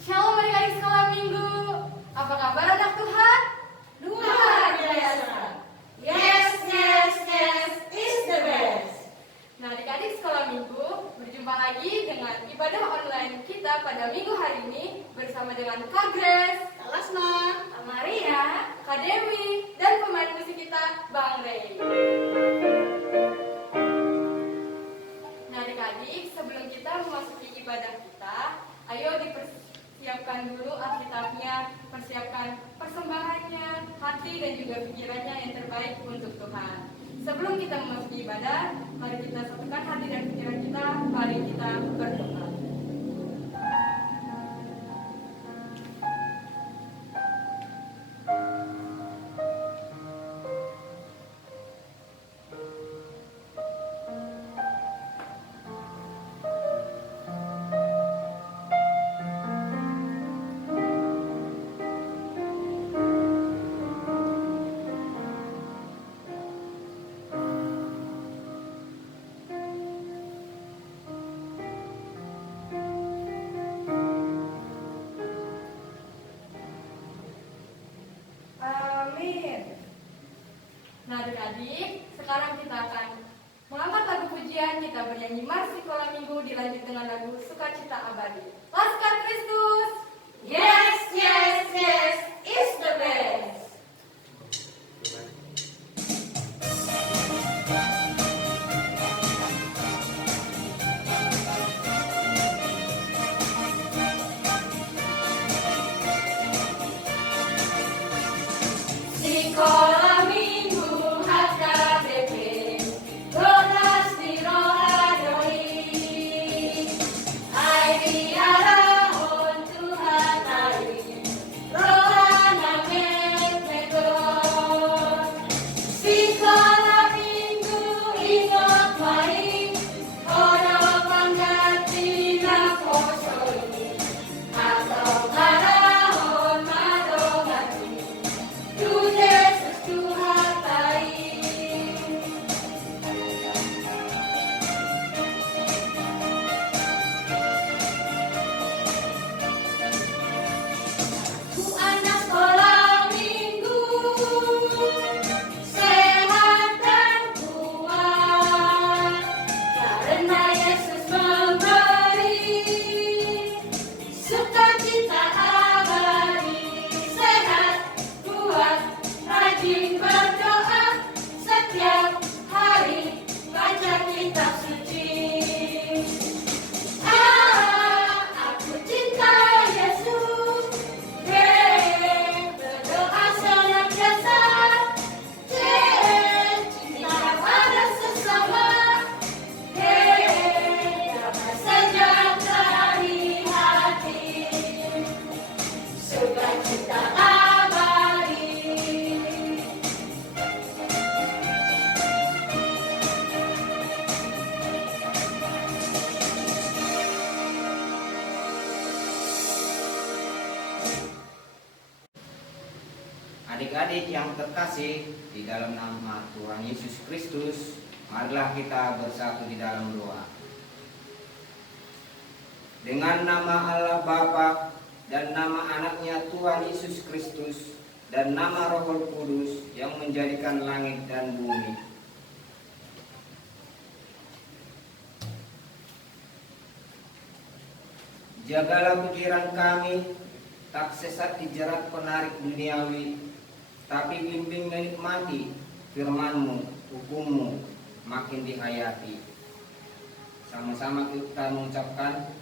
Shalom adik-adik sekolah minggu. Apa kabar anak Tuhan? Luar biasa. Yes, yes, yes is the best. Nah adik-adik sekolah minggu, berjumpa lagi dengan ibadah online kita pada minggu hari ini bersama dengan Kak Grace, Kak Lasma, Kak Maria, Kak Dewi, dan pemain musik kita Bang Ray. Nah adik-adik, sebelum kita memasuki ibadah kita, ayo dipersiapkan dulu Alkitabnya, persiapkan persembahannya, hati dan juga pikirannya yang terbaik untuk Tuhan. Sebelum kita memasuki ibadah, mari kita satukan hati dan pikiran kita, mari kita berdoa. Nah adik-adik, sekarang kita akan mengangkat lagu pujian, kita bernyanyi Mars Sekolah Minggu dilanjut dengan lagu Sukacita Abadi. Laskar Kristus! yes, yes, yes is the best. Sekolah Minggu HKBP, Donas di Rohadoi, Aidiara on Tuhan Tari, Rohana Medon. Sekolah Minggu ingat baik, Kodo Panggati Nakosoi, atau Karahon Madongati, Tu Yesus Tuhan Tari. Ku anak sekolah minggu, sehat dan kuat, karena Yesus memberi sukacita abadi. Sehat, kuat, rajin berdoa, setiap hari baca kitab suci. Aku cinta Yesus, berdoa senantiasa, cinta pada sesama, dapat sejahtera di hati, sukacita abadi. Adik-adik yang terkasih, di dalam nama Tuhan Yesus Kristus, marilah kita bersatu di dalam doa. Dengan nama Allah Bapa dan nama anaknya Tuhan Yesus Kristus dan nama Roh Kudus yang menjadikan langit dan bumi. Jagalah pikiran kami, tak sesat dijerat penarik duniawi, tapi bimbing menikmati firman-Mu, hukum-Mu, makin dihayati. Sama-sama kita mengucapkan,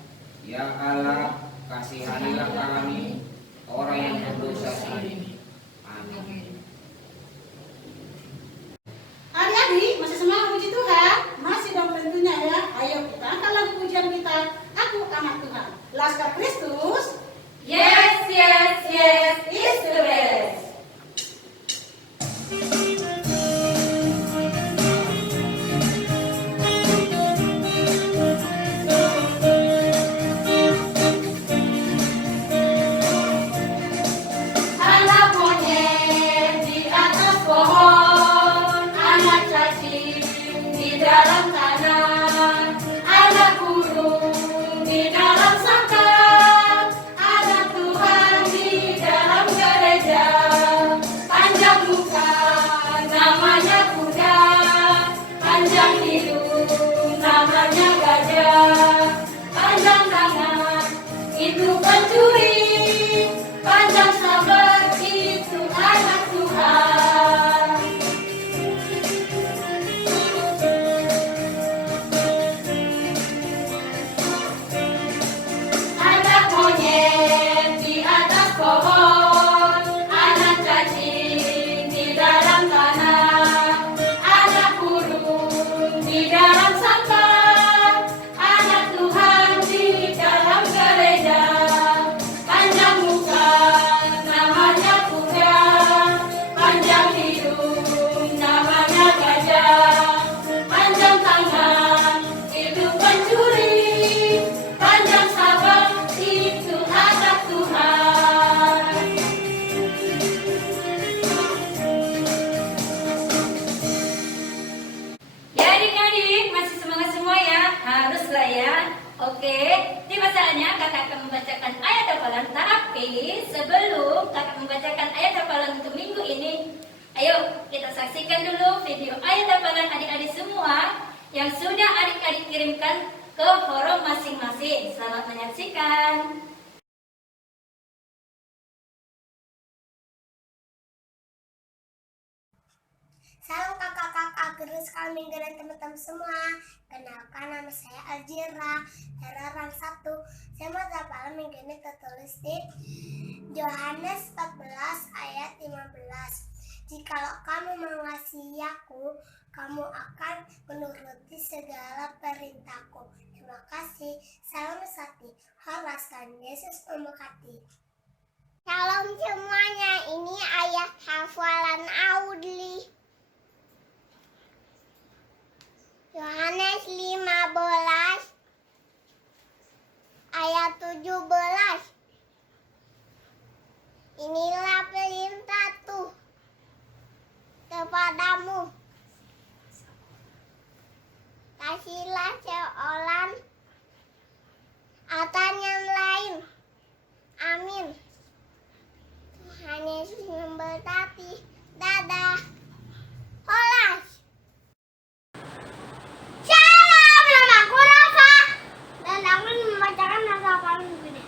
Ya Allah, kasihanilah kami, orang yang berdosa ini. Amin. Adik-adik, masih semangat puji Tuhan? Masih dong tentunya ya. Ayo kita angkat lagu pujian kita, Aku Anak Tuhan. Laskar Kristus, Yes, yes, yes is the best. anak monyet semua ya, haruslah ya. Oke, tiba saatnya kakak akan membacakan ayat hafalan. Tapi sebelum kakak membacakan ayat hafalan untuk minggu ini, ayo kita saksikan dulu video ayat hafalan adik-adik semua yang sudah adik-adik kirimkan ke forum masing-masing. Selamat menyaksikan. Salam kakak-kakak, guru sekolah minggu dan teman-teman semua. Kenalkan, nama saya Aljira dari rang 1. Saya mau hafalan minggu ini tertulis di Yohanes 14 ayat 15. Jikalau kamu mengasihi aku, kamu akan menuruti segala perintahku. Terima kasih. Salam sati. Horas dan Yesus memberkati. Salam semuanya, ini ayat hafalan Audli. Yohanes 15 ayat 17. Inilah perintahku kepadamu. Kasihlah seorang atau yang lain. Amin. Tuhan Yesus memberkati. Dadah. Holas. Shalom, namaku Rafa dan aku membacakan hafalan ini.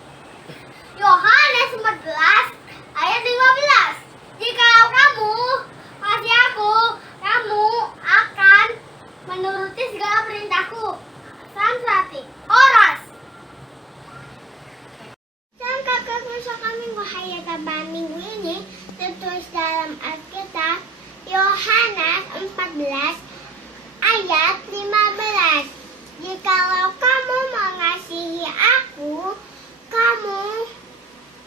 Yohanes 14 ayat 15. Jikalau kamu kasih aku, kamu akan menuruti segala perintahku. Samsati. Horas. Dan kakak misalkan minggu ayat hafalan minggu ini tertulis dalam Alkitab Yohanes 14 ayat 15. Jikalau kamu mengasihi aku, kamu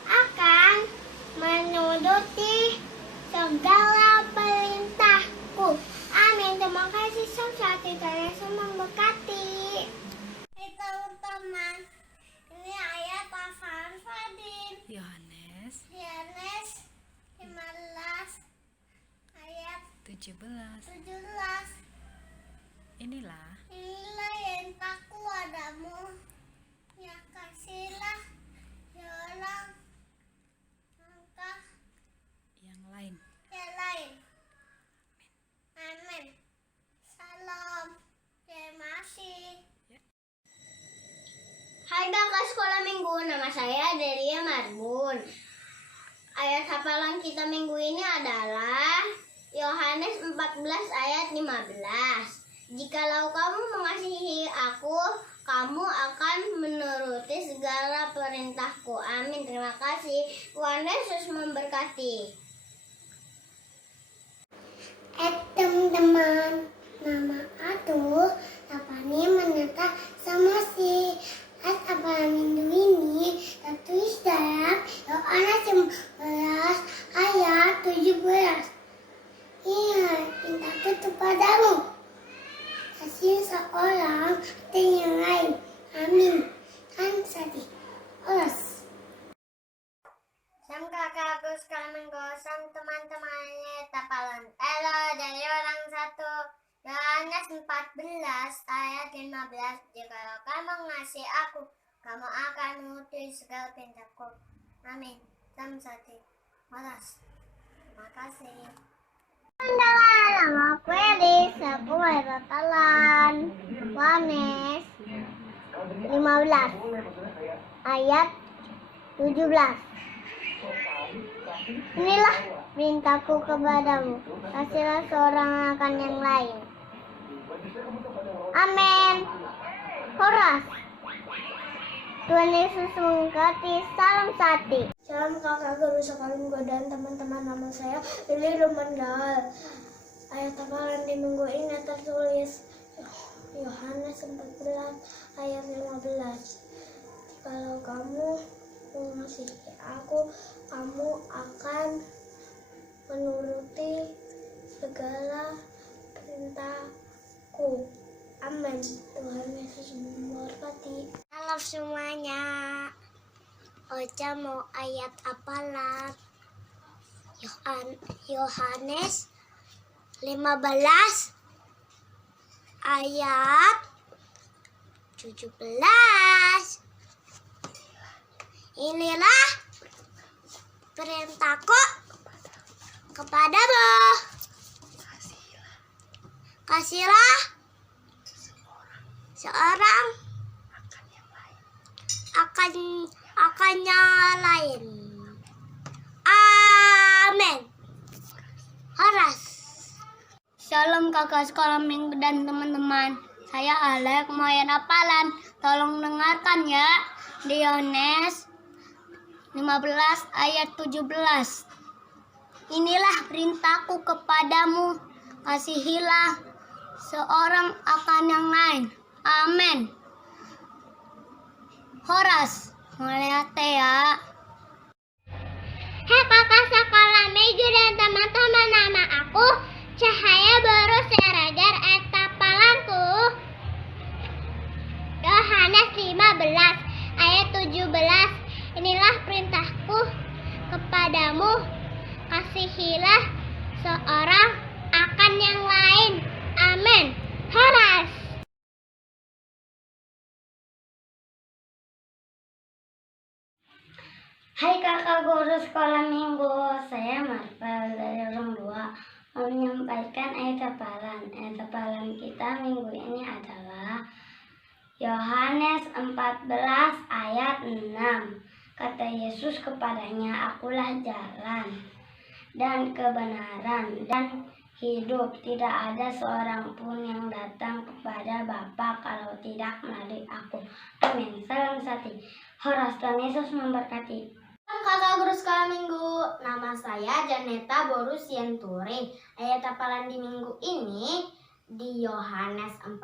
akan menuruti segala perintahku. Amin. Terima kasih. Samsati. Tuhan Yesus memberkati. Hai teman-teman, ini ayat hafalan Fadil. Yohanes 15 ayat 17. Inilah Inilah yang takut padamu, ya kasihlah seorang langkah yang lain. yang lain. Amin. Salam. Terima kasih. Hai kakak sekolah minggu, nama saya Delia Marbun. Ayat hafalan kita minggu ini adalah Yohanes 14 ayat 15. Jikalau kamu mengasihi aku, kamu akan menuruti segala perintahku. Amin. Terima kasih. Tuhan Yesus memberkati. Teman-teman, nama aku Tapani Menata Samasi. Hafalan minggu ini tertulis dalam Yohanes 11 ayat 17. Ingat, pintaku kepadamu. Kasih seorang dan yang lain. Amin. Kan sedih. Olas. Sam kakak aku sekarang menggosong teman-temannya tapalan Elo dari orang 1. Yohanes 14 ayat 15. Jikalau kamu mengasihi aku, kamu akan menuruti segala perintahku. Amin. Sam sedih. Olas. Terima kasih. Nama aku Elis, aku hafalan Yohanes 15 ayat 17. Inilah perintahku kepadamu, kasihlah seorang akan yang lain. Amin. Horas. Tuhan Yesus memberkati. Salam sati. Salam kakak guru sekolah minggu dan teman-teman, nama saya Lili Rumandal. Ayat hafalan di minggu ini tertulis Yohanes 14 ayat 15. Kalau kamu mengasihi aku, kamu akan menuruti segala perintahku. Amin. Tuhan Yesus memberkati. Halo semuanya. Ocha mau ayat hafalan Yohanes 15 ayat 17. Inilah perintahku kepadamu. Kasihlah seorang akan yang lain. Amin. Horas. Shalom kakak sekolah minggu dan teman-teman. Saya Alek mau yang hafalan. Tolong dengarkan ya. Di Yohanes 15 ayat 17. Inilah perintahku kepadamu, kasihilah seorang akan yang lain. Amin. Horas, mulai ya. Hai kakak sekolah minggu dan teman-teman, nama aku Cahaya Baru Siregar. Etapalanku Yohanes 15 ayat 17. Inilah perintahku kepadamu, kasihilah seorang akan yang lain. Amin. Horas. Hai kakak guru sekolah minggu, saya Marvel dari Room 2 mau menyampaikan ayat hafalan. Ayat hafalan kita minggu ini adalah Yohanes 14 ayat 6. Kata Yesus kepadanya, akulah jalan dan kebenaran dan hidup. Tidak ada seorang pun yang datang kepada Bapa kalau tidak melalui aku. Amin. Salam sati. Horas, Tuhan Yesus memberkati. Kakak guru sekolah minggu, nama saya Janeta Borus Yenturing. Ayat hafalan di minggu ini di Yohanes 14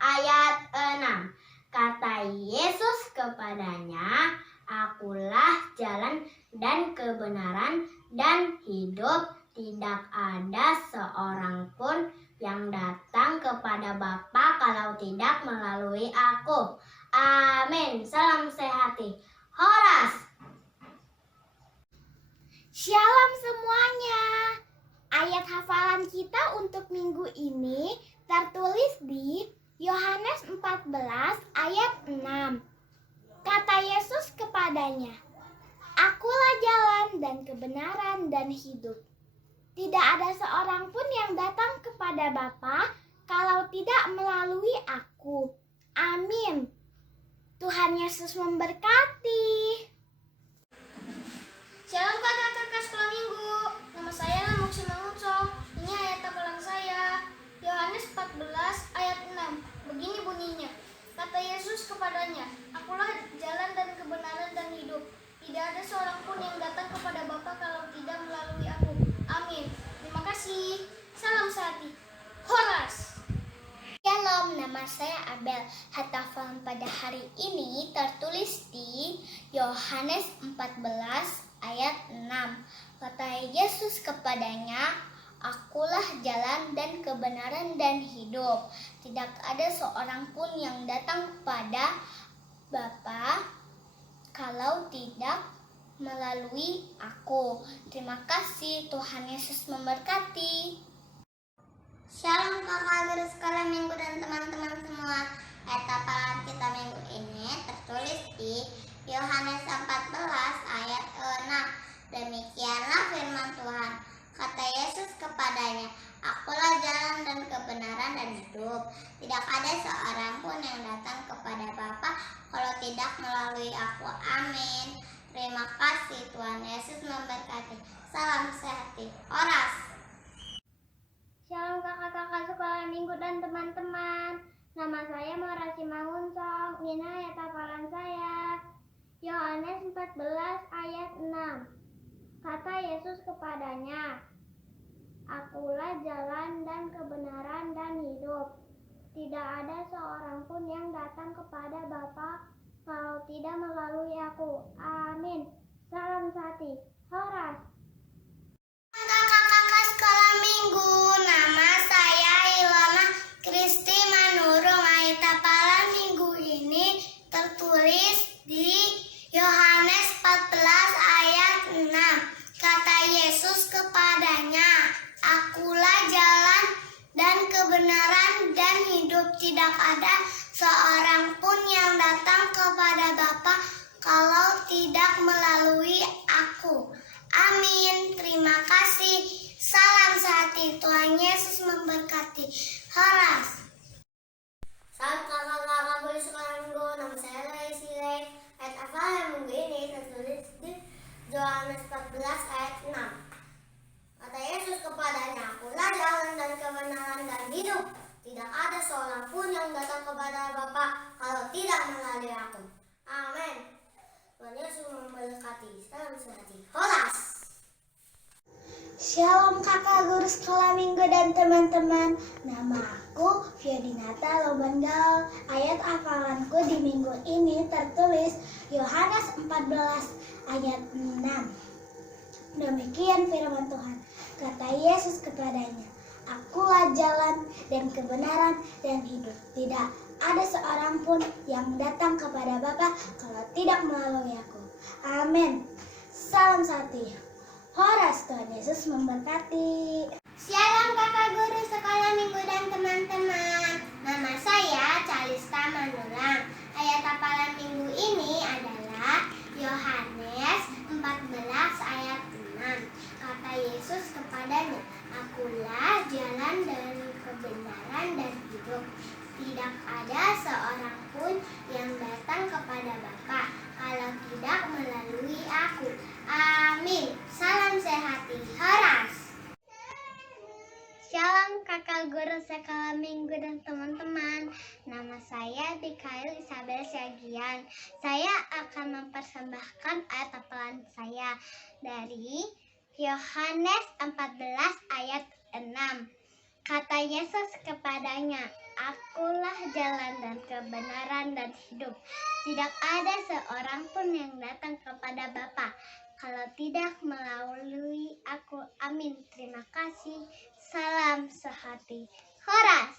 ayat 6. Kata Yesus kepadanya, akulah jalan dan kebenaran dan hidup. Tidak ada seorang pun yang datang kepada Bapa kalau tidak melalui aku. Amin. Salam sehati. Horas. Shalom semuanya. Ayat hafalan kita untuk minggu ini tertulis di Yohanes 14 ayat 6. Kata Yesus kepadanya, akulah jalan dan kebenaran dan hidup. Tidak ada seorang pun yang datang kepada Bapa kalau tidak melalui aku. Amin. Tuhan Yesus memberkati. Shalom kakak-kakak sekolah minggu. Nama saya Lamuk Simangucong. Ini ayat hafalan saya. Yohanes 14 ayat 6. Begini bunyinya. Kata Yesus kepadanya, akulah jalan dan kebenaran dan hidup. Tidak ada seorang pun yang datang kepada Bapa kalau tidak melalui aku. Amin. Terima kasih. Salam sehati. Horas. Shalom, nama saya Abel. Hafalan pada hari ini tertulis di Yohanes 14 ayat 6. Kata Yesus kepadanya, akulah jalan dan kebenaran dan hidup. Tidak ada seorang pun yang datang kepada Bapa kalau tidak melalui aku. Terima kasih, Tuhan Yesus memberkati. Shalom kakak guru sekolah minggu dan teman-teman semua. Ayat hafalan kita minggu ini tertulis di Yohanes 14 ayat 6. Demikianlah firman Tuhan. Kata Yesus kepadanya, akulah jalan dan kebenaran dan hidup. Tidak ada seorang pun yang datang kepada Bapa kalau tidak melalui aku. Amin. Terima kasih, Tuhan Yesus memberkati. Salam sehati. Horas. Shalom kakak-kakak sekolah minggu dan teman-teman. Nama saya Morasi Manguncong. Ini ayat hafalan saya. Yohanes 14 ayat 6. Kata Yesus kepadanya, akulah jalan dan kebenaran dan hidup. Tidak ada seorang pun yang datang kepada Bapa kalau tidak melalui aku. Amin. Salam sati. Horas. Kakak-kakak sekolah minggu, nama saya Ilona Kristi Manurung. Ayat hafalan minggu ini tertulis di Yohanes 14 ayat 6. Kata Yesus kepadanya, akulah jalan dan kebenaran dan hidup. Tidak ada seorang pun yang datang kepada Bapa kalau tidak melalui aku. Amin. Terima kasih. Salam sehati. Tuhan Yesus memberkati. Horas. Salam kakak-kakak boleh sekolah minggu. Nama saya Laisile. Ayat hafalan minggu ini tertulis di Yohanes 14 ayat 6. Kata Yesus kepadanya, akulah jalan dan kebenaran dan hidup. Tidak ada seorang pun yang datang kepada Bapa kalau tidak melalui aku. Amin. Tuhan Yesus memberkati. Salam sehati. Horas. Shalom kakak guru sekolah minggu dan teman-teman. Nama aku Fiodinata Lobanggal. Ayat hafalanku di minggu ini tertulis Yohanes 14 ayat 6. Demikian firman Tuhan. Kata Yesus kepadanya, akulah jalan dan kebenaran dan hidup. Tidak ada seorang pun yang datang kepada Bapa kalau tidak melalui aku. Amin. Salam sehati. Horas. Tuhan Yesus memberkati. Shalom kakak guru sekolah minggu dan teman-teman. Nama saya Calista Manulang. Ayat hafalan minggu ini adalah Yohanes 14 ayat 6. Kata Yesus kepadanya, akulah jalan dan kebenaran dan hidup. Tidak ada seorang pun yang datang kepada Bapa kalau tidak melalui aku. Amin. Salam sehati. Horas. Shalom kakak guru sekolah minggu dan teman-teman. Nama saya Dikail Isabel Syagian. Saya akan mempersembahkan ayat hafalan saya dari Yohanes 14 ayat 6. Kata Yesus kepadanya, akulah jalan dan kebenaran dan hidup. Tidak ada seorang pun yang datang kepada Bapa kalau tidak melalui aku. Amin. Terima kasih. Salam sehati. Horas.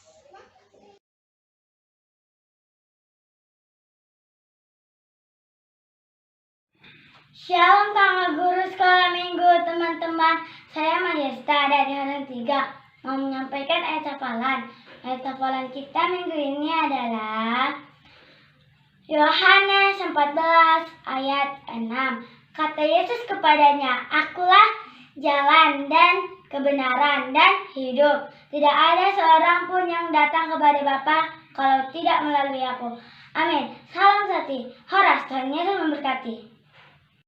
Shalom kakak guru sekolah minggu teman-teman. Saya Mayesta dari Huruf 3 mau menyampaikan ayat hafalan. Ayat hafalan kita minggu ini adalah Yohanes 14 ayat 6. Kata Yesus kepadanya, akulah jalan dan kebenaran dan hidup. Tidak ada seorang pun yang datang kepada Bapa kalau tidak melalui aku. Amin. Salam sehati. Horas. Tuhan Yesus memberkati.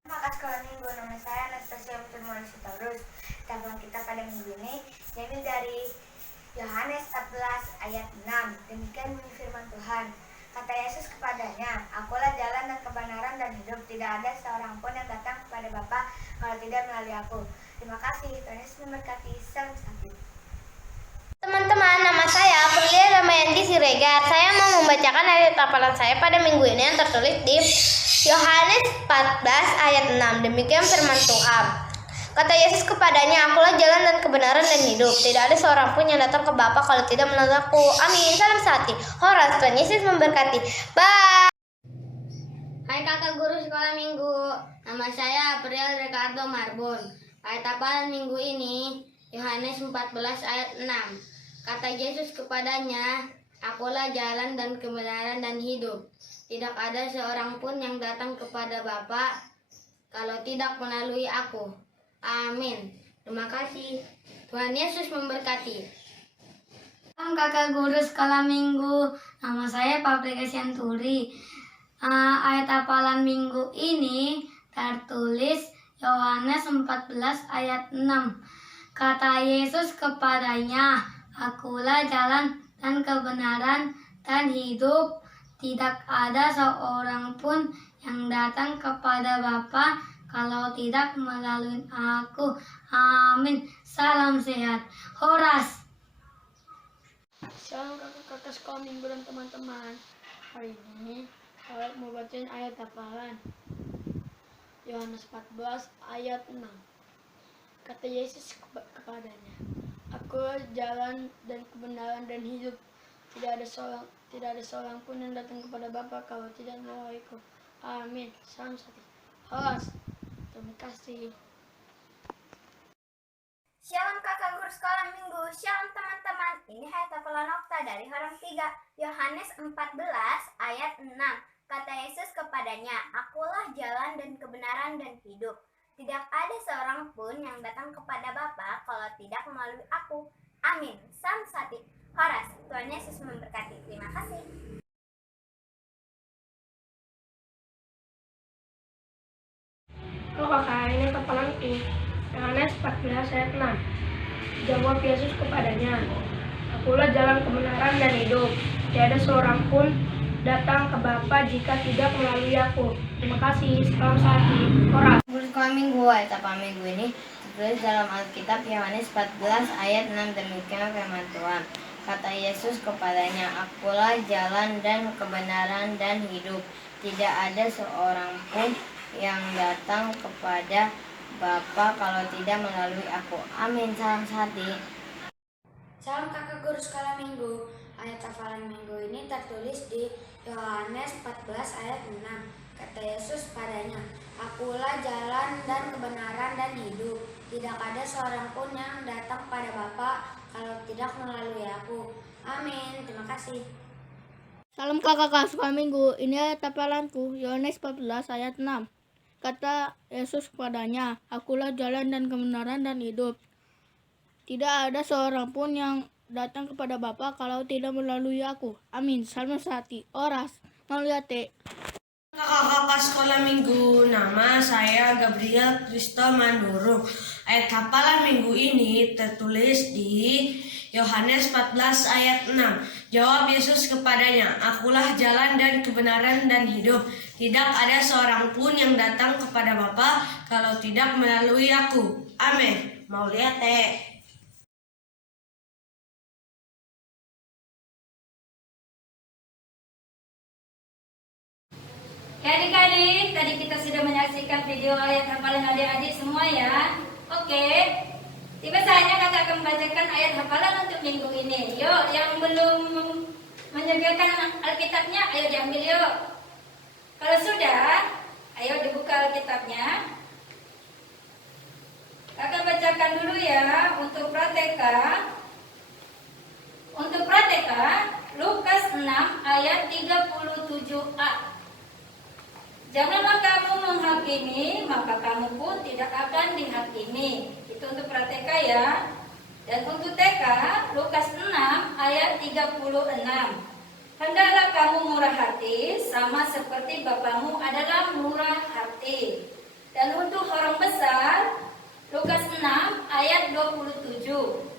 Kakak sekolah minggu, nama saya Anastasia Firman Sitorus. Tabang kita pada minggu ini diambil dari Yohanes 14 ayat 6. Demikian firman Tuhan. Kata Yesus kepadanya, akulah jalan dan kebenaran dan hidup. Tidak ada seorang pun yang datang kepada Bapa kalau tidak melalui aku. Terima kasih. Tuhan Yesus memberkati. Salam satu. Teman-teman, nama saya Aprilia Ramayanti Siregar. Saya mau membacakan ayat hafalan saya pada minggu ini yang tertulis di Yohanes 14 ayat 6. Demikian firman Tuhan. Kata Yesus kepadanya, akulah jalan dan kebenaran dan hidup. Tidak ada seorang pun yang datang ke Bapa kalau tidak melalui aku. Amin. Salam sehati. Horas. Tuhan Yesus memberkati. Bye. Hai kakak guru sekolah minggu. Nama saya April Ricardo Marbon. Ayat hafalan minggu ini Yohanes 14 ayat 6. Kata Yesus kepadanya, akulah jalan dan kebenaran dan hidup. Tidak ada seorang pun yang datang kepada Bapa kalau tidak melalui aku. Amin. Terima kasih. Tuhan Yesus memberkati. Salam kakak guru sekolah minggu. Nama saya Paprika Sianturi. Ayat hafalan minggu ini tertulis Yohanes 14 ayat 6. Kata Yesus kepadanya, akulah jalan dan kebenaran dan hidup. Tidak ada seorang pun yang datang kepada Bapa kalau tidak melalui aku. Amin. Salam sehat. Horas. Shalom kakak-kakak sekolah minggu dan teman-teman. Hari ini saya mau bacain ayat hafalan Yohanes 14 ayat 6. Kata Yesus kepadanya, akulah jalan dan kebenaran dan hidup. Tidak ada seorang pun yang datang kepada Bapa kalau tidak melawaiku. Amin. Salam satu. Horas. Terima kasih. Shalom kakak guru sekolah minggu. Shalom teman-teman. Ini ayat hafalan Okta dari Huruf 3. Yohanes 14 ayat 6. Kata Yesus kepadanya, "Akulah jalan dan kebenaran dan hidup. Tidak ada seorang pun yang datang kepada Bapa kalau tidak melalui aku." Amin. Samsati. Horas. Tuhan Yesus memberkati. Terima kasih. Halo kakak, ini hafalanku. Yohanes 14 ayat 6. Jawab Yesus kepadanya, "Akulah jalan kebenaran dan hidup. Tiada seorang pun datang ke Bapa jika tidak melalui aku." Terima kasih. Salam sehati. Horas. Guru sekolah minggu, ayat apa minggu ini tertulis dalam Alkitab Yohanes 14 ayat 6. Demikian firman Tuhan. Kata Yesus kepadanya, "Akulah jalan dan kebenaran dan hidup. Tidak ada seorang pun yang datang kepada Bapa kalau tidak melalui aku." Amin. Salam sehati. Salam kakak guru sekolah minggu. Ayat hafalan minggu ini tertulis di Yohanes 14 ayat 6. Kata Yesus padanya, "Akulah jalan dan kebenaran dan hidup. Tidak ada seorang pun yang datang pada Bapa kalau tidak melalui aku." Amin. Terima kasih. Salam kakak sekolah minggu. Ini ayat hafalanku. Yohanes 14 ayat 6. Kata Yesus kepadanya, "Akulah jalan dan kebenaran dan hidup. Tidak ada seorang pun yang datang kepada Bapa kalau tidak melalui aku." Amin. Salam sehati. Horas. Mauliate. Kakak-kakak sekolah minggu, nama saya Gabriel Kristo Mandurung. Ayat hafalan minggu ini tertulis di Yohanes 14 ayat 6. Jawab Yesus kepadanya, "Akulah jalan dan kebenaran dan hidup. Tidak ada seorang pun yang datang kepada Bapa kalau tidak melalui aku." Amin. Mauliate. Ya adik-adik, tadi kita sudah menyaksikan video ayat hafalan adik-adik semua ya. Oke, tiba saatnya kakak akan membacakan ayat hafalan untuk minggu ini. Yuk, yang belum menyediakan Alkitabnya, ayo diambil yuk. Kalau sudah, ayo dibuka Alkitabnya. Kakak bacakan dulu ya untuk Prateka. Untuk Prateka, Lukas 6 ayat 37a. "Janganlah kamu menghakimi, maka kamu pun tidak akan dihakimi." Itu untuk Prateka ya. Dan untuk TK, Lukas 6 ayat 36. "Hendaklah kamu murah hati, sama seperti Bapamu adalah murah hati." Dan untuk orang besar, Lukas 6 ayat 27.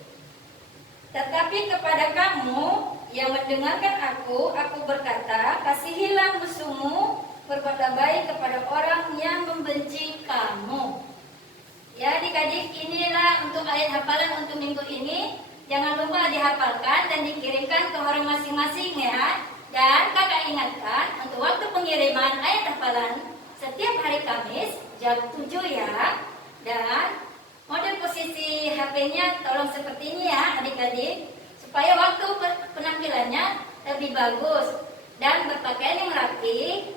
"Tetapi kepada kamu yang mendengarkan aku berkata, kasihilah musuhmu, berbuatlah baik kepada orang yang membenci kamu." Ya adik-adik, inilah untuk ayat hafalan untuk minggu ini. Jangan lupa dihafalkan dan dikirimkan ke orang masing-masing ya. Dan kakak ingatkan untuk waktu pengiriman ayat hafalan setiap hari Kamis jam 7 ya. Dan model posisi HP-nya tolong seperti ini ya adik-adik, supaya waktu penampilannya lebih bagus dan berpakaian yang rapi.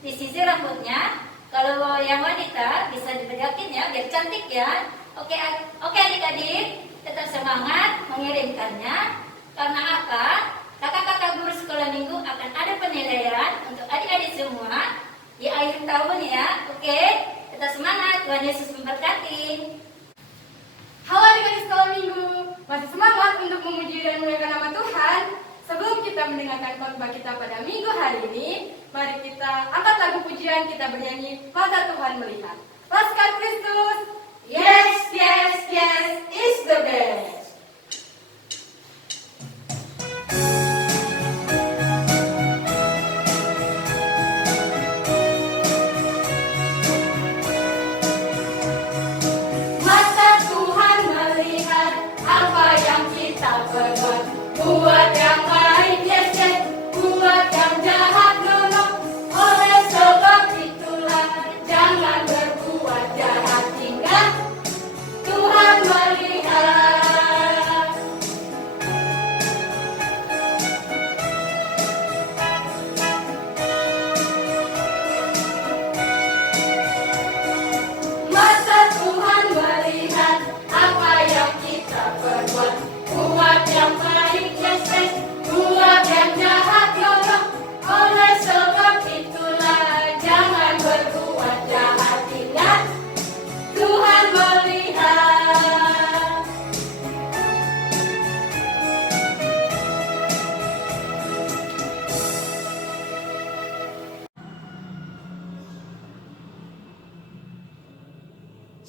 Disisir rambutnya, kalau yang wanita bisa dibedakin ya biar cantik ya. Oke adik-adik, tetap semangat mengirimkannya. Karena apa? Kakak-kakak guru sekolah minggu akan ada penilaian untuk adik-adik semua di akhir tahun ya. Oke, tetap semangat. Tuhan Yesus memberkati. Halo adik-adik sekolah minggu, masih semangat untuk memuji dan memuliakan nama Tuhan? Sebelum kita mendengarkan khotbah kita pada minggu hari ini, mari kita angkat lagu pujian, kita bernyanyi "Mata Tuhan Melihat". Laskar Kristus, yes, yes, yes is the best. Mata Tuhan melihat apa yang kita perbuat, buat yang baik yes, yes, buat yang jahat no, no. Oleh sebab itulah jangan berbuat jahat hingga Tuhan melihat.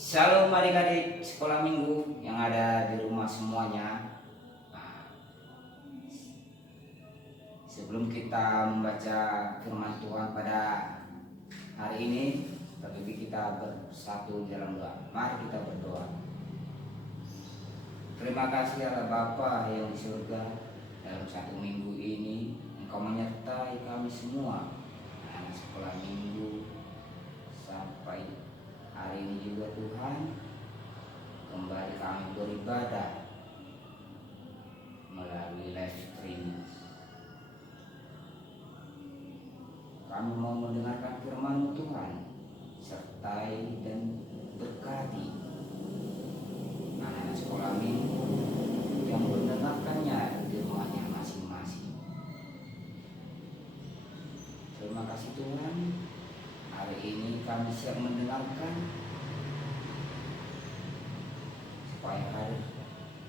Shalom adik-adik sekolah minggu yang ada di rumah semuanya. Nah, sebelum kita membaca firman Tuhan pada hari ini, bagi kita bersatu dalam doa. Mari kita berdoa. Terima kasih Allah Bapa yang di surga, dalam satu minggu ini Engkau menyertai kami semua, anak sekolah minggu, sampai hari ini juga Tuhan. Kembali kami beribadah melalui live streaming. Kami mau mendengarkan firman Tuhan, sertai dan berkati anak-anak sekolah minggu yang mendengarkannya di rumahnya masing-masing. Terima kasih Tuhan, hari ini kami siap mendengarkan, supaya hari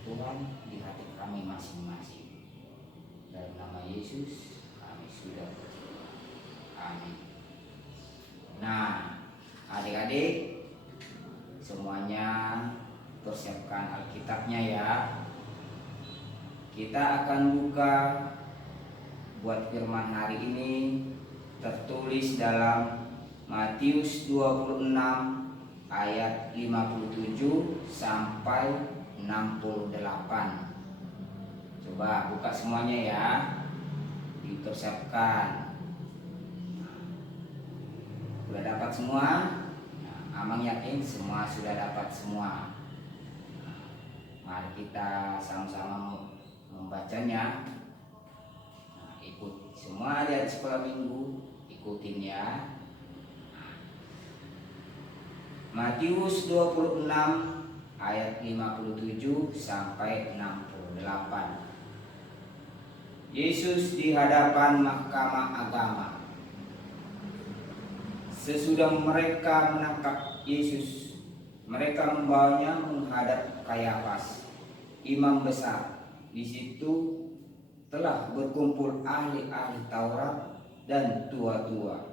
Tuhan di hati kami masing-masing. Dalam nama Yesus kami sudah berdoa. Amin. Nah, adik-adik semuanya persiapkan Alkitabnya ya. Kita akan buka buat firman hari ini, tertulis dalam Matius 26 ayat 57 sampai 68. Coba buka semuanya ya, dipersiapkan. Sudah dapat semua? Nah, Amang yakin semua sudah dapat semua. Mari kita sama-sama membacanya. Nah, ikut semua di sekolah minggu, ikutin ya. Matius 26 ayat 57 sampai 68. Yesus di hadapan mahkamah agama. Sesudah mereka menangkap Yesus, mereka membawanya menghadap Kayafas, imam besar. Di situ telah berkumpul ahli-ahli Taurat dan tua-tua.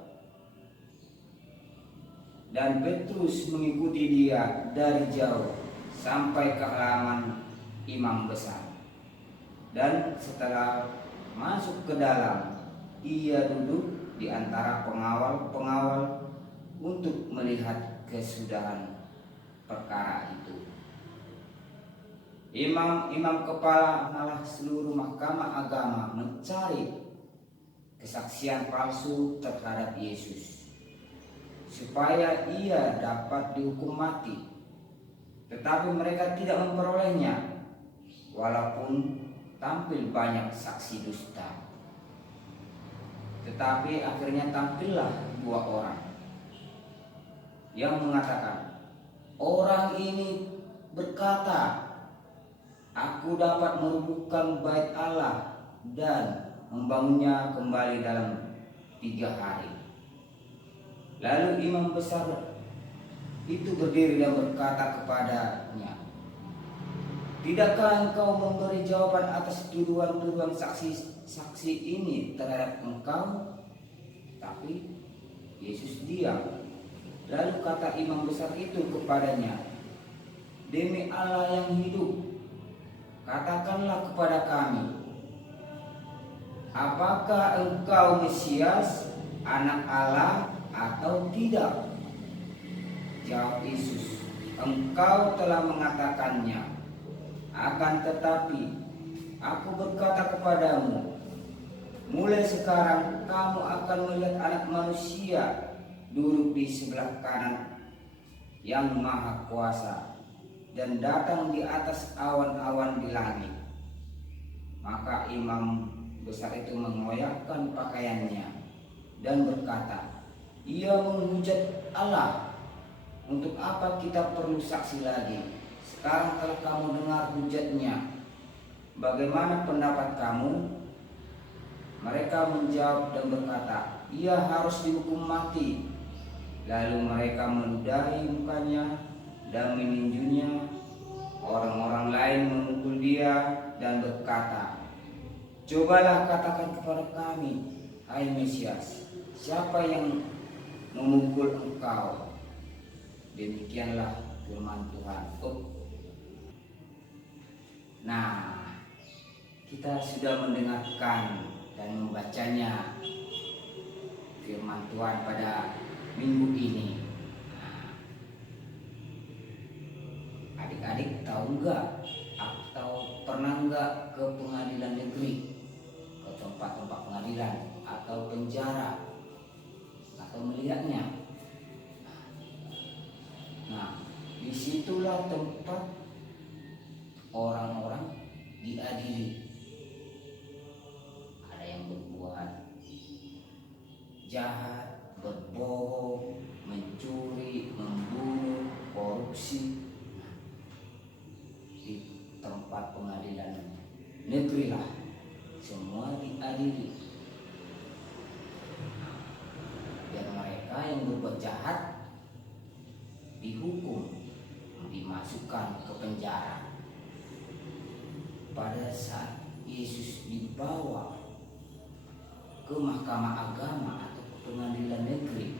Dan Petrus mengikuti dia dari jauh sampai ke halaman imam besar. Dan setelah masuk ke dalam, ia duduk di antara pengawal-pengawal untuk melihat kesudahan perkara itu. Imam-imam kepala malah seluruh mahkamah agama mencari kesaksian palsu terhadap Yesus, supaya ia dapat dihukum mati. Tetapi mereka tidak memperolehnya, walaupun tampil banyak saksi dusta. Tetapi akhirnya tampillah dua orang yang mengatakan, orang ini berkata, aku dapat merubuhkan bait Allah dan membangunnya kembali dalam 3 hari. Lalu imam besar itu berdiri dan berkata kepadanya, tidakkah engkau memberi jawaban atas tuduhan-tuduhan saksi ini terhadap engkau? Tapi Yesus diam. Lalu kata imam besar itu kepadanya, demi Allah yang hidup, katakanlah kepada kami, apakah engkau Mesias, anak Allah atau tidak? Jawab Yesus, engkau telah mengatakannya. Akan tetapi aku berkata kepadamu, mulai sekarang kamu akan melihat Anak Manusia duduk di sebelah kanan yang Maha Kuasa dan datang di atas awan-awan di langit. Maka imam besar itu mengoyakkan pakaiannya dan berkata, ia menghujat Allah. Untuk apa kita perlu saksi lagi? Sekarang telah kamu dengar hujatnya. Bagaimana pendapat kamu? Mereka menjawab dan berkata, ia harus dihukum mati. Lalu mereka meludahi mukanya dan meninjunya. Orang-orang lain memukul dia dan berkata, cobalah katakan kepada kami, hai Mesias, siapa yang memukul engkau? Demikianlah firman Tuhan. Nah, kita sudah mendengarkan dan membacanya firman Tuhan pada minggu ini. Adik-adik tahu nggak atau pernah nggak ke pengadilan negeri, ke tempat-tempat pengadilan atau penjara, atau melihatnya? Nah, disitulah tempat orang-orang diadili. Ada yang berbuat jahat, berbohong, mencuri, membunuh, korupsi. Di tempat pengadilan negeri lah semua diadili. Biar mereka yang berbuat jahat dihukum, dimasukkan ke penjara. Pada saat Yesus dibawa ke mahkamah agama atau ke pengadilan negeri,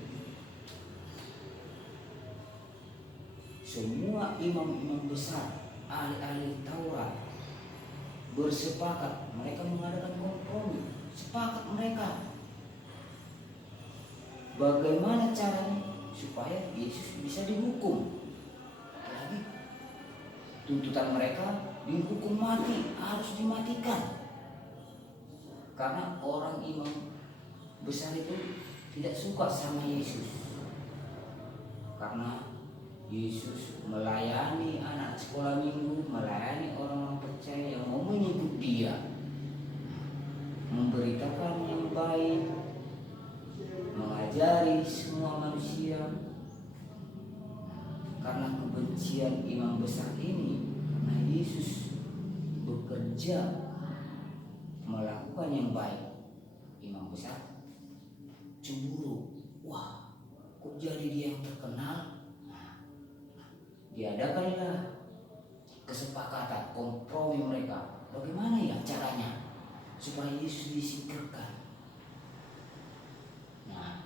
semua imam-imam besar, ahli-ahli Taurat bersepakat. Mereka mengadakan kompromi. Sepakat mereka bagaimana caranya supaya Yesus bisa dihukum. Apalagi tuntutan mereka dihukum mati, harus dimatikan. Karena orang imam besar itu tidak suka sama Yesus. Karena Yesus melayani anak sekolah minggu, melayani orang-orang percaya yang mau mengikut Dia, memberitakan yang baik, mengajari semua manusia. Karena kebencian imam besar ini, karena Yesus bekerja melakukan yang baik, imam besar cemburu. Wah, kok jadi dia yang terkenal? Diadakanlah kesepakatan, kompromi mereka. Bagaimana ya caranya supaya Yesus disingkirkan? Nah,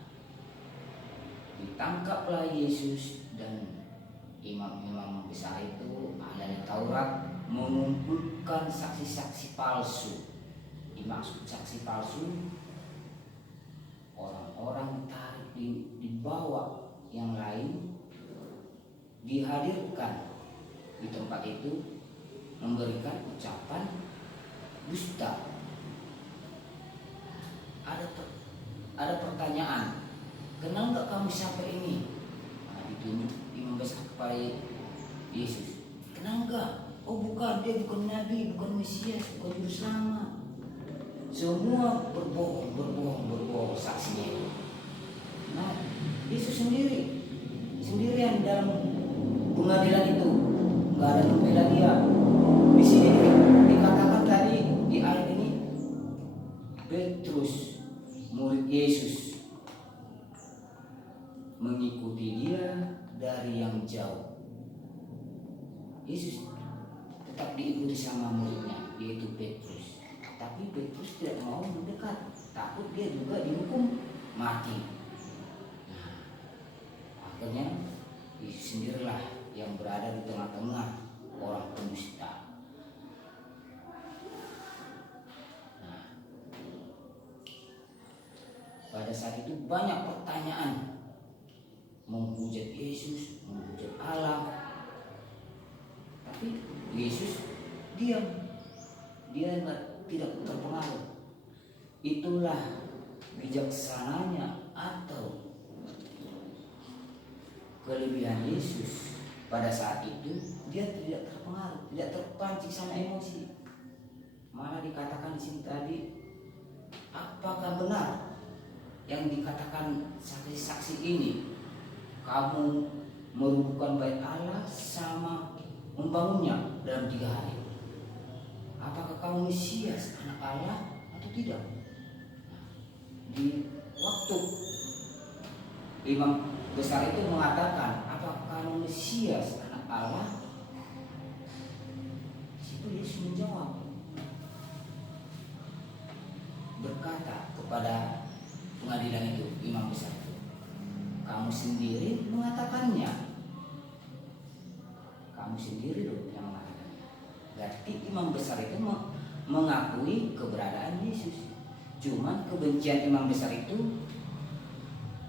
ditangkaplah Yesus dan imam-imam besar itu, ahli Taurat, mengumpulkan saksi-saksi palsu. Dimaksud saksi palsu, orang-orang ditarik, dibawa yang lain, dihadirkan di tempat itu, memberikan ucapan dusta. Ada pertanyaan, kenal nggak kamu siapa ini? Nah, ditunjuk imam besar kepada Yesus. Kenal nggak? Oh bukan, dia bukan nabi, bukan Mesias, bukan juru selamat. Semua berbohong saksinya. Nah, Yesus sendirian dalam pengadilan itu, nggak ada pembela Dia. Di sini dikatakan tadi di ayat ini, Petrus, murid Yesus, mengikuti Dia dari yang jauh. Yesus tetap diikuti sama muridnya, yaitu Petrus. Tapi Petrus tidak mau mendekat, takut dia juga dihukum mati. Nah, akhirnya Yesus sendirilah yang berada di tengah-tengah orang pendusta. Nah, pada saat itu banyak pertanyaan menghujat Yesus, menghujat Allah. Tapi Yesus diam, dia tidak terpengaruh. Itulah bijaksananya atau kelebihan Yesus. Pada saat itu dia tidak terpengaruh, tidak terpancing sama emosi. Malah dikatakan di sini tadi, apakah benar yang dikatakan saksi-saksi ini? Kamu merubuhkan bait Allah sama membangunnya dalam 3 hari. Apakah kamu Mesias, anak Allah atau tidak? Di waktu imam besar itu mengatakan, apakah kamu Mesias, anak Allah? Situ Yesus menjawab, berkata kepada pengadilan itu, imam besar itu, kamu sendiri mengatakannya. kamu sendiri loh yang mengatakannya. Berarti imam besar itu mengakui keberadaan Yesus. Cuman kebencian imam besar itu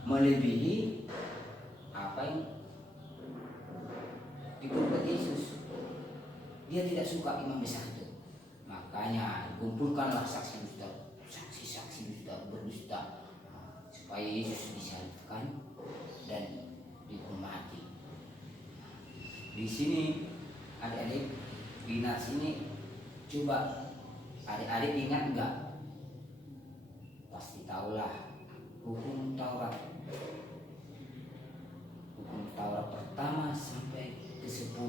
melebihi apa yang diperbuat Yesus. Dia tidak suka imam besar itu. Makanya kumpulkanlah saksi-saksi dusta berdusta supaya Yesus disalibkan dan dihukum mati. Di sini adik-adik di nas ini coba adik-adik ingat enggak? Pasti tahulah hukum Taurat. Hukum Taurat pertama sampai ke-10.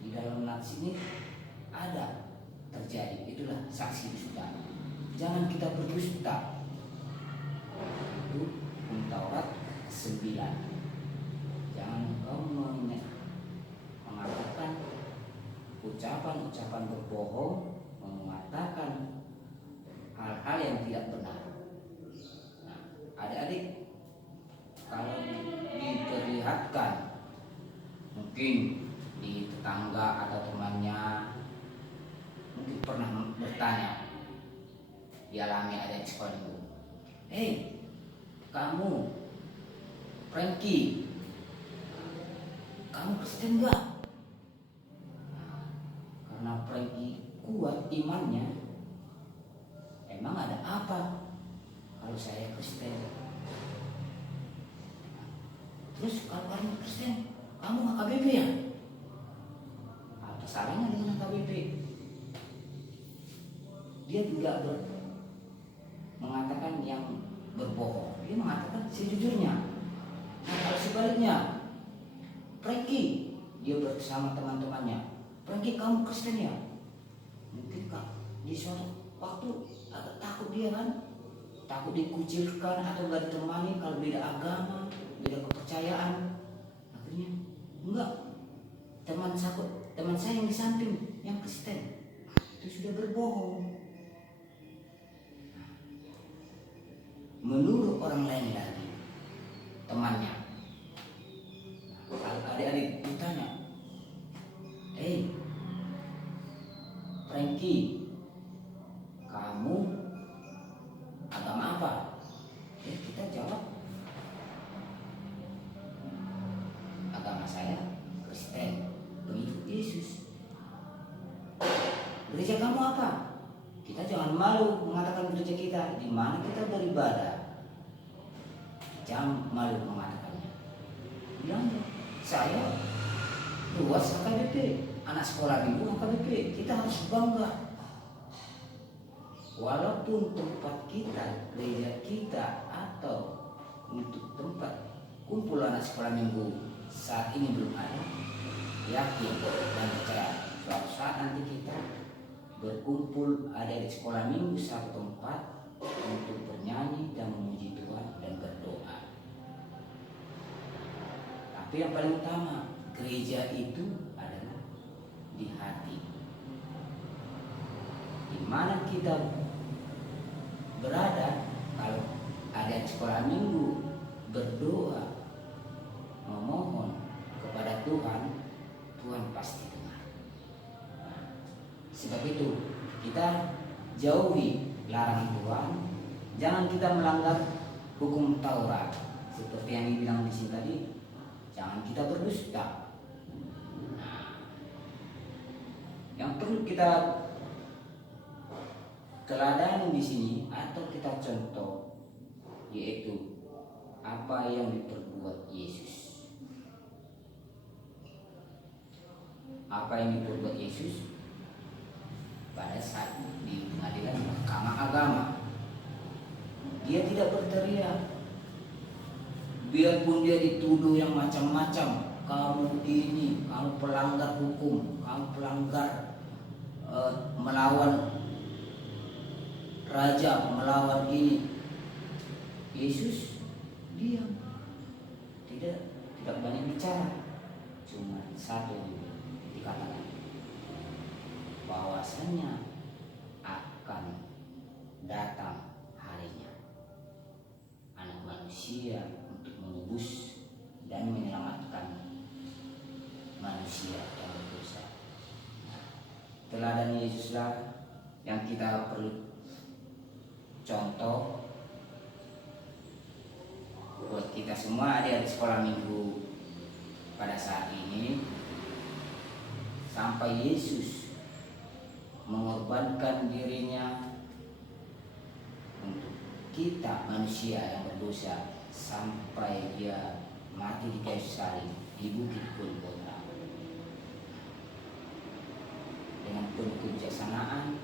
Di dalam nas ini ada terjadi, itulah saksi dusta. Jangan kita berdusta. Itu hukum Taurat 9. Jangan engkau mengatakan ucapan-ucapan berbohong, mengatakan hal-hal yang tidak benar. Nah, adik-adik, kalau diperlihatkan mungkin di tetangga atau temannya, mungkin pernah bertanya, dialami ada di sekolah itu, kamu Frankie, kamu Kristen enggak? Karena Frankie kuat imannya, emang ada apa kalau saya Kristen? Terus kalau kamu Kristen, kamu HKBP ya? Apa salahnya dengan HKBP? Dia tidak mengatakan yang berbohong, dia mengatakan sejujurnya. Nah, kalau sebaliknya, Frankie, dia bersama teman-temannya, Frankie kamu Kristen ya? Mungkin kak di suatu waktu agak takut dia kan, takut dikucilkan atau gak ditemani kalau beda agama, beda kepercayaan. Akhirnya enggak, teman saya yang di samping yang Kristen, itu sudah berbohong. Menurut orang lain lagi, temannya. Kalau adik-adik ditanya, Frankie, kamu agama apa? Kita jawab, agama saya Kristen, pengikut Yesus. Gereja kamu apa? Kita jangan malu mengatakan gereja kita, di mana kita beribadah. Jangan malu mengatakannya. Bilang, saya luas HKBP, anak sekolah minggu HKBP, kita harus bangga. Walaupun tempat kita, gereja kita, atau untuk tempat kumpul anak sekolah minggu saat ini belum ada, yakin dan percaya suatu saat nanti kita berkumpul ada di sekolah minggu satu tempat untuk bernyanyi dan memuji Tuhan dan berdoa. Tapi yang paling utama, gereja itu adalah di hati. Di mana kita berada, kalau ada di sekolah minggu berdoa, memohon kepada Tuhan, Tuhan pasti dengar. Sebab itu kita jauhi larangan Tuhan, jangan kita melanggar hukum Taurat. Seperti yang dibilang di sini tadi, jangan kita berdusta. Yang perlu kita teladani di sini atau kita contoh, yaitu apa yang diperbuat Yesus. Apa yang diperbuat Yesus pada saat di pengadilan Mahkamah Agama. Dia tidak berteriak, biarpun dia dituduh yang macam-macam, kamu ini, kamu pelanggar hukum, kamu pelanggar melawan raja, melawan ini. Yesus diam, tidak banyak bicara, cuma satu dikatakan, bahwasannya akan datang harinya Anak Manusia untuk menebus dan menyelamatkan manusia. keberadaan Yesuslah yang kita perlu contoh buat kita semua ada di sekolah minggu pada saat ini, sampai Yesus mengorbankan dirinya untuk kita manusia yang berdosa, sampai dia mati di kayu salib di bukit Golgota. Dengan penuh kebijaksanaan,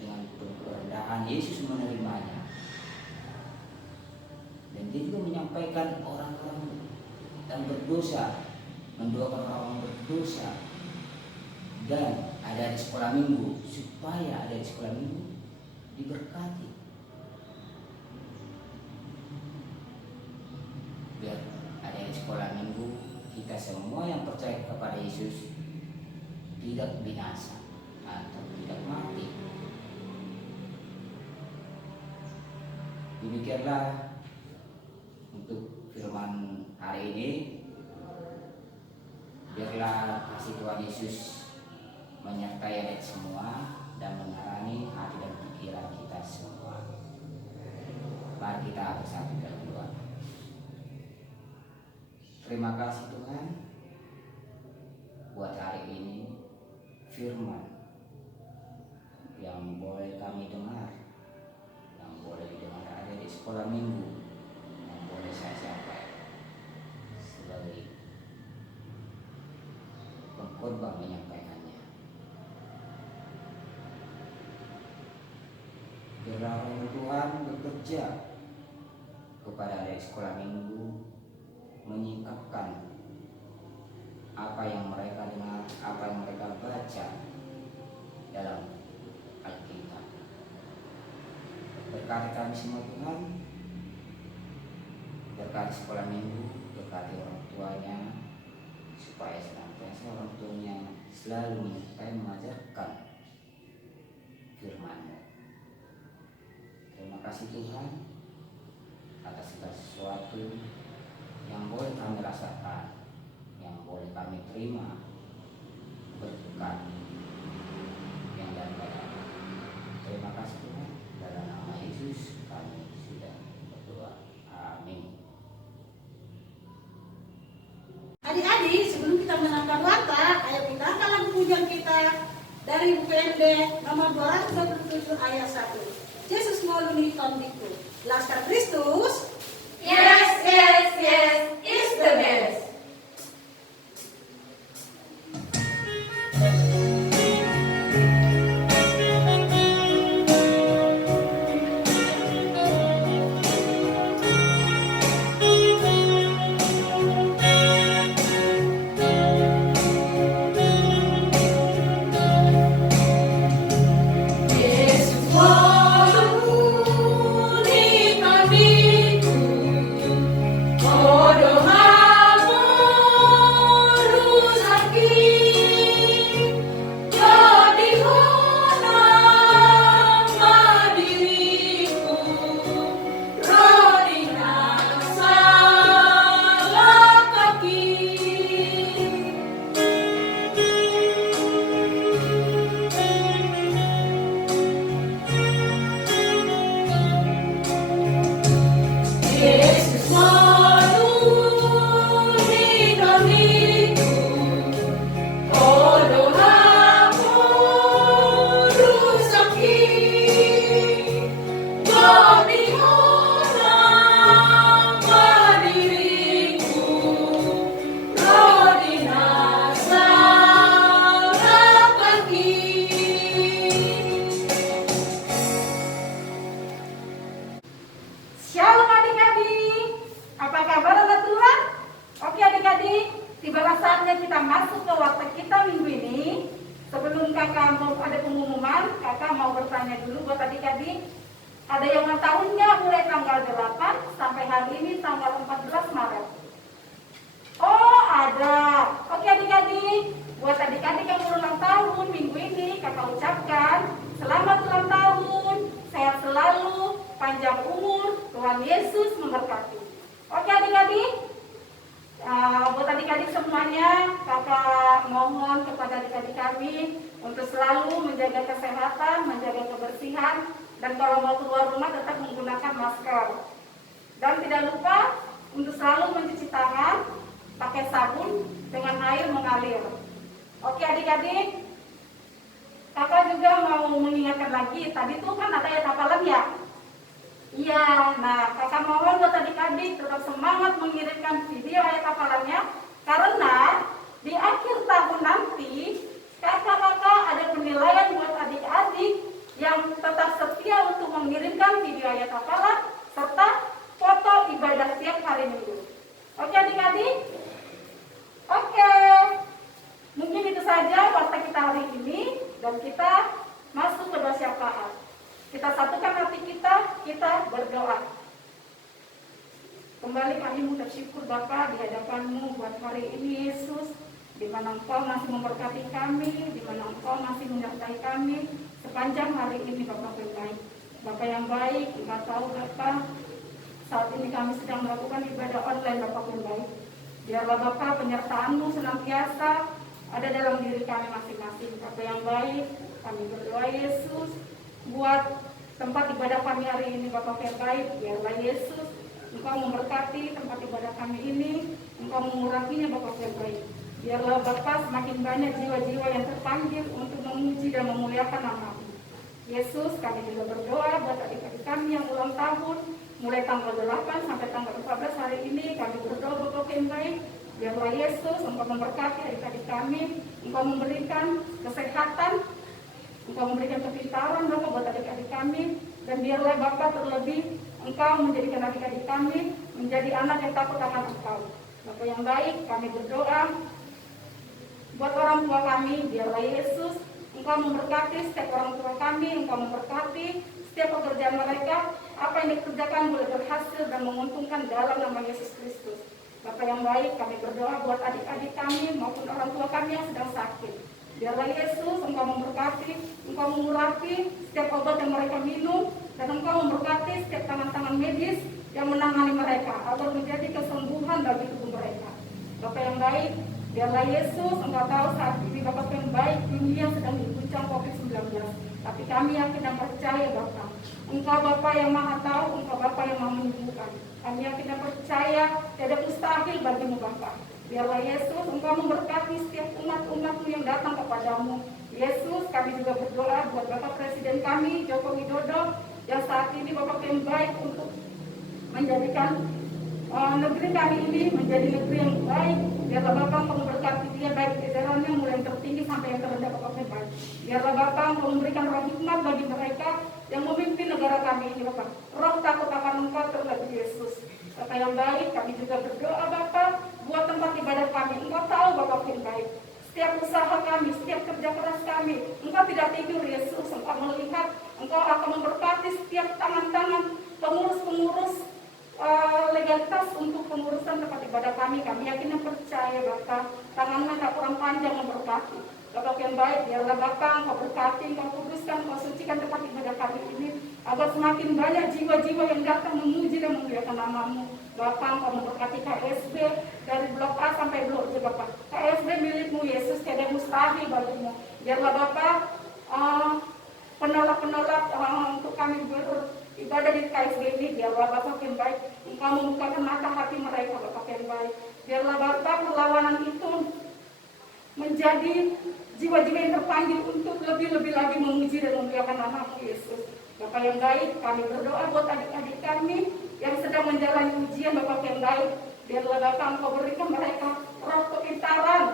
dengan penuh kerendahan, Yesus menerimanya. Dan dia juga menyampaikan orang-orang yang berdosa, mendoakan orang berdosa, dan ada di sekolah minggu, supaya ada di sekolah minggu diberkati. Biar ada di sekolah minggu, kita semua yang percaya kepada Yesus tidak binasa atau tidak mati. Demikianlah untuk firman hari ini. Biarlah kasih Tuhan Yesus menyertai adik semua dan mengarani hati dan pikiran kita semua. Mari kita bersatu dan berdoa. Terima kasih Tuhan buat hari ini, firman yang boleh kami dengar, yang boleh didengar ada di sekolah minggu, yang boleh saya sampaikan sebagai pengkhotbah menyampaikannya. Biarlah Roh Tuhan bekerja kepada adik sekolah minggu, menyingkapkan apa yang mereka dengar, apa yang mereka baca dalam Alkitab. Berkati kami semua Tuhan, berkati sekolah minggu, berkati orang tuanya, supaya senantiasa orang tuanya selalu menyertai mengajarkan firman-Mu. Terima kasih Tuhan atas segala sesuatu yang boleh kami rasakan, yang boleh kami terima berkat yang daripada. Terima kasih Tuhan, dalam nama Yesus kami sudah berdoa. Amin. Adik-adik, sebelum kita menangkan warta, ayo kita angkat lagu pujian kita dari buku MD nomor 227 ayat 1. Yesus moluni kondiku. Laskar Kristus. Yes, yes, yes, is the best. Shalom adik-adik, apa kabar anak Tuhan? Oke adik-adik, tibalah saatnya kita masuk ke waktu kita minggu ini. Sebelum kakak mau ada pengumuman, kakak mau bertanya dulu buat adik-adik. Ada yang ulang tahun nggak mulai tanggal 8 sampai hari ini tanggal 14 Maret? Oh ada. Oke adik-adik, buat adik-adik yang ulang tahun minggu ini, kakak ucapkan selamat ulang tahun, sehat selalu, panjang umur, Tuhan Yesus memberkati. Oke adik-adik, buat adik-adik semuanya, kakak mohon kepada adik-adik kami untuk selalu menjaga kesehatan, menjaga kebersihan, dan kalau mau keluar rumah tetap menggunakan masker. Dan tidak lupa untuk selalu mencuci tangan pakai sabun dengan air mengalir. Oke adik-adik, kakak juga mau mengingatkan lagi, tadi tuh kan ada ayat hafalan ya? Iya, nah kakak mohon buat adik-adik tetap semangat mengirimkan video ayat hafalannya, karena di akhir tahun nanti kakak-kakak ada penilaian buat adik-adik yang tetap setia untuk mengirimkan video ayat hafalan serta foto ibadah setiap hari minggu. Oke adik-adik? Oke, mungkin itu saja waktu kita hari ini dan kita masuk ke doa syafaat. Kita satukan hati kita berdoa. Kembali kami mengucap syukur Bapa di hadapan-Mu buat hari ini Yesus, di mana Engkau masih memberkati kami, di mana Engkau masih menyertai kami sepanjang hari ini Bapa yang baik. Bapa yang baik, Engkau tahu Bapa, saat ini kami sedang melakukan ibadah online Bapa yang baik. Biarlah Bapa penyertaan-Mu senantiasa ada dalam diri kami masing-masing. Bapa yang baik, kami berdoa Yesus buat tempat ibadah kami hari ini Bapa yang baik. Biarlah Yesus Engkau memberkati tempat ibadah kami ini, Engkau menguranginya Bapa yang baik. Biarlah Bapa semakin banyak jiwa-jiwa yang terpanggil untuk memuji dan memuliakan nama-Mu. Yesus, kami juga berdoa buat adik-adik kami yang ulang tahun, mulai tanggal 8 sampai tanggal 14 hari ini, kami berdoa Bapa yang baik. Biarlah Yesus Engkau memberkati adik-adik kami, Engkau memberikan kesehatan, Engkau memberikan kepintaran Bapa buat adik-adik kami, dan biarlah Bapa terlebih Engkau menjadikan adik-adik kami menjadi anak yang takut akan Engkau. Bapa yang baik, kami berdoa buat orang tua kami, biarlah Yesus Engkau memberkati setiap orang tua kami, Engkau memberkati setiap pekerjaan mereka, apa yang dikerjakan boleh berhasil dan menguntungkan dalam nama Yesus Kristus. Bapa yang baik, kami berdoa buat adik-adik kami maupun orang tua kami yang sedang sakit. Biarlah Yesus Engkau memberkati, Engkau mengurapi setiap obat yang mereka minum, dan Engkau memberkati setiap tangan-tangan medis yang menangani mereka agar menjadi kesembuhan bagi tubuh mereka. Bapa yang baik, biarlah Yesus Engkau tahu saat ini Bapa yang baik dunia sedang diguncang COVID-19. Tapi kami yakin dan percaya Bapa, Engkau Bapa yang Maha Tahu, Engkau Bapa yang Maha Menyembuhkan. Kami yakin dan percaya tidak mustahil bagimu Bapa. Biarlah Yesus Engkau memberkati setiap umat-umat-Mu yang datang kepadamu. Yesus, kami juga berdoa buat Bapak Presiden kami Joko Widodo yang saat ini Bapak yang baik untuk menjadikan negeri kami ini menjadi negeri yang baik. Biarlah Bapak memberkati dia baik jajarannya mulai yang tertinggi sampai yang terendah Bapak yang baik. Biarlah Bapak memberikan roh hikmat bagi mereka yang memimpin negara kami ini Bapak. Roh takut akan Engkau terlebih Yesus. Bapak yang baik, kami juga berdoa Bapak buat tempat ibadah kami. Engkau tahu Bapak yang baik. Setiap usaha kami, setiap kerja keras kami, Engkau tidak tidur Yesus. Engkau melihat, Engkau akan memberkati setiap tangan-tangan pengurus-pengurus legalitas untuk pengurusan tempat ibadah kami. Kami yakin dan percaya Bapak, tangan-Mu tak kurang panjang memberkati. Bapak yang baik, biarlah Bapak Engkau berkati, Engkau kuduskan, Engkau sucikan tempat ibadah kami ini, agar semakin banyak jiwa-jiwa yang datang memuji dan memuliakan nama-Mu. Bapak Engkau memberkati KSB dari blok A sampai blok Z Bapak. KSB milik-Mu Yesus, tidak mustahil bagimu. Biarlah Bapak penolak-penolak untuk kami beribadah di KSB ini, biarlah Bapak yang baik Engkau membukakan mata hati mereka Bapak yang baik. Biarlah Bapak perlawanan itu menjadi jiwa-jiwa yang terpanggil untuk lebih-lebih lagi memuji dan memuliakan nama-Mu Yesus. Bapak yang baik, kami berdoa buat adik-adik kami yang sedang menjalani ujian Bapak yang baik. Biarlah Bapak Engkau berikan mereka roh kepintaran,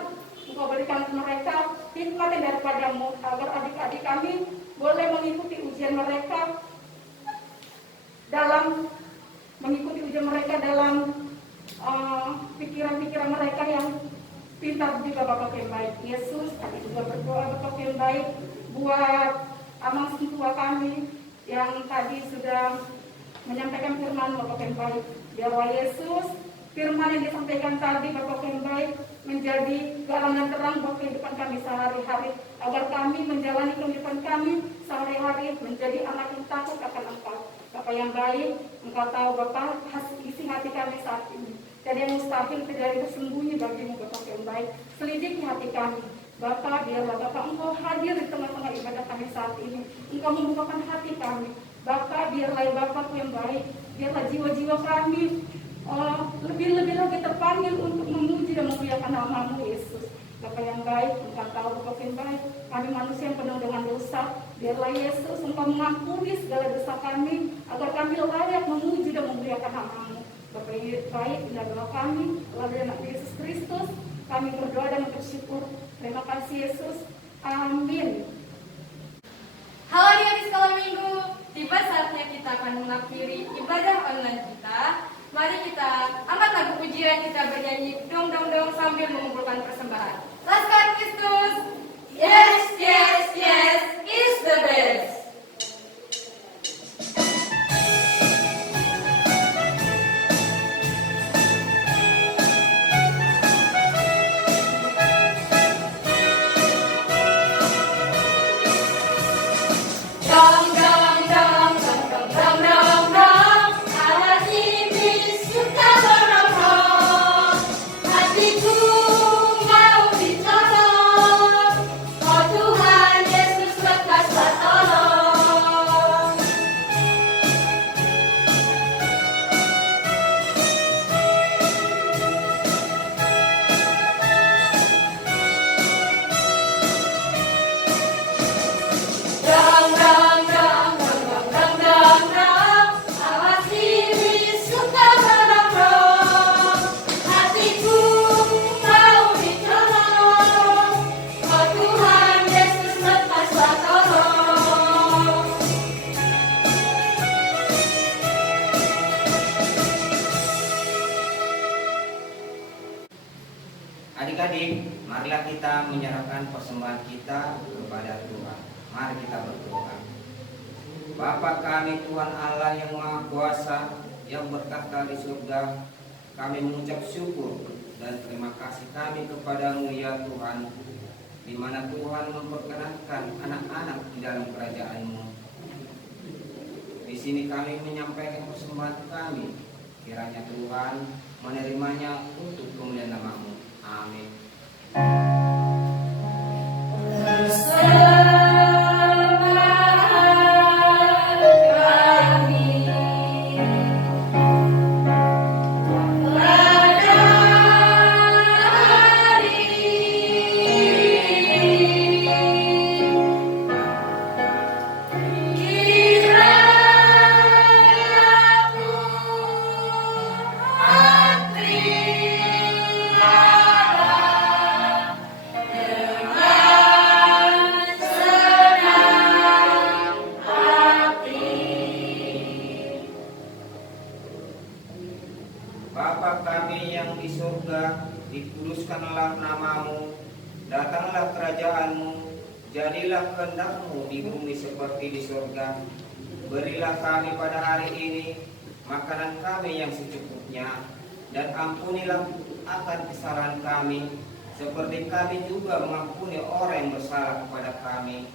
Engkau berikan mereka hikmat yang daripada-Mu, agar adik-adik kami boleh mengikuti ujian mereka dalam pikiran-pikiran mereka yang pintar juga Bapak yang baik. Yesus, kami juga berdoa Bapak yang baik buat amang tua kami yang tadi sudah menyampaikan firman Bapak yang baik. Biarlah Yesus, firman yang disampaikan tadi Bapak yang baik menjadi garam dan terang buat kehidupan kami sehari-hari, agar kami menjalani kehidupan kami sehari-hari menjadi anak yang takut akan Engkau. Bapak yang baik, Engkau tahu Bapak isi hati kami saat ini. Jadi yang mustahil tidak ada tersembunyi bagimu Bapak yang baik. Selidiki hati kami, Bapa, biarlah Bapa Engkau hadir di tengah-tengah ibadah kami saat ini. Engkau membukakan hati kami. Bapa, biarlah ya Bapakku yang baik, biarlah jiwa-jiwa kami lebih-lebih lagi terpanggil untuk memuji dan memuliakan nama-Mu Yesus. Bapa yang baik, Engkau tahu Bapa yang baik, kami manusia yang penuh dengan dosa. Biarlah Yesus Engkau mengampuni segala dosa kami, agar kami layak memuji dan memuliakan nama-Mu. Bapa yang baik, inilah doa kami, melalui anak Yesus Kristus, kami berdoa dan bersyukur. Terima kasih Yesus. Amin. Halo adik-adik sekolah minggu, tiba saatnya kita akan mengakhiri ibadah online kita. Mari kita angkat lagu pujian, kita bernyanyi dong dong dong sambil mengumpulkan persembahan. Laskar Kristus, yes yes yes is the best. Dong dong dong dong dong dong dong dong, alat ini suka merongrong, hatiku mau ditolong, oh Tuhan Yesus lekaslah tolong. Dong dong dong dong dong dong dong dong, awas ini suka merongrong, hatiku mau ditolong, oh Tuhan Yesus lepaslah tolong. Adik-adik, marilah kita menyerahkan persembahan kita kepada Tuhan. Mari kita berdoa. Bapa kami Tuhan Allah yang Maha Kuasa, yang berkata di surga, kami mengucap syukur dan terima kasih kami kepadamu ya Tuhan, di mana Tuhan memperkenankan anak-anak di dalam kerajaan-Mu. Di sini kami menyampaikan persembahan kami, kiranya Tuhan menerimanya untuk kemuliaan nama-Mu. Amin. Bapa kami yang di surga, dikuduskanlah nama-Mu, datanglah kerajaan-Mu, jadilah kehendak-Mu di bumi seperti di surga. Berilah kami pada hari ini makanan kami yang secukupnya, dan ampunilah akan kesalahan kami, seperti kami juga mengampuni orang yang bersalah kepada kami.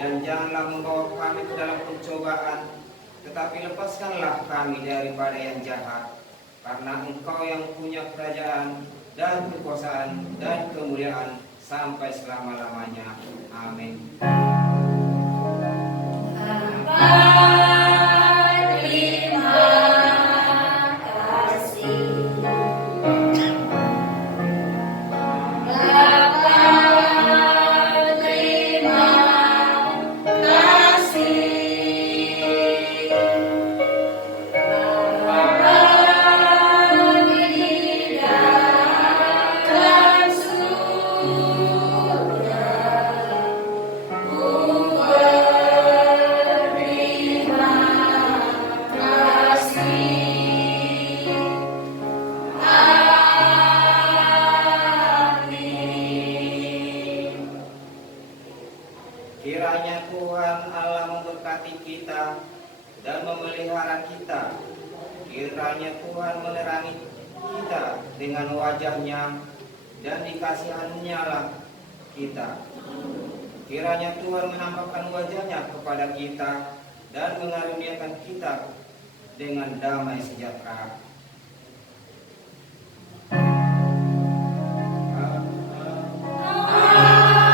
Dan janganlah membawa kami ke dalam pencobaan, tetapi lepaskanlah kami daripada yang jahat. Karena Engkau yang punya kerajaan dan kekuasaan dan kemuliaan sampai selama-lamanya. Amin. Kiranya Tuhan Allah memberkati kita dan memelihara kita. Kiranya Tuhan menerangi kita dengan wajah-Nya dan dikasihannya lah kita. Kiranya Tuhan menampakkan wajah-Nya kepada kita dan mengaruniakan kita dengan damai sejahtera. Amin.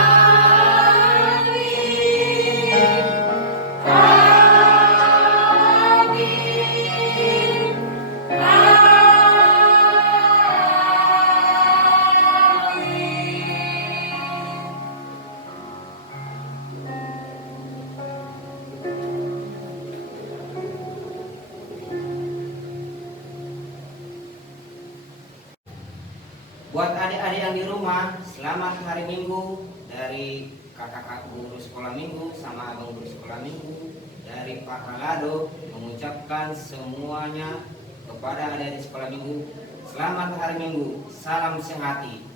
Buat adik-adik yang di rumah, selamat hari Minggu dari kakak guru sekolah minggu sama abang guru sekolah minggu dari Pak Kalado mengucapkan semuanya kepada adik-adik sekolah minggu, selamat hari Minggu, salam sehati.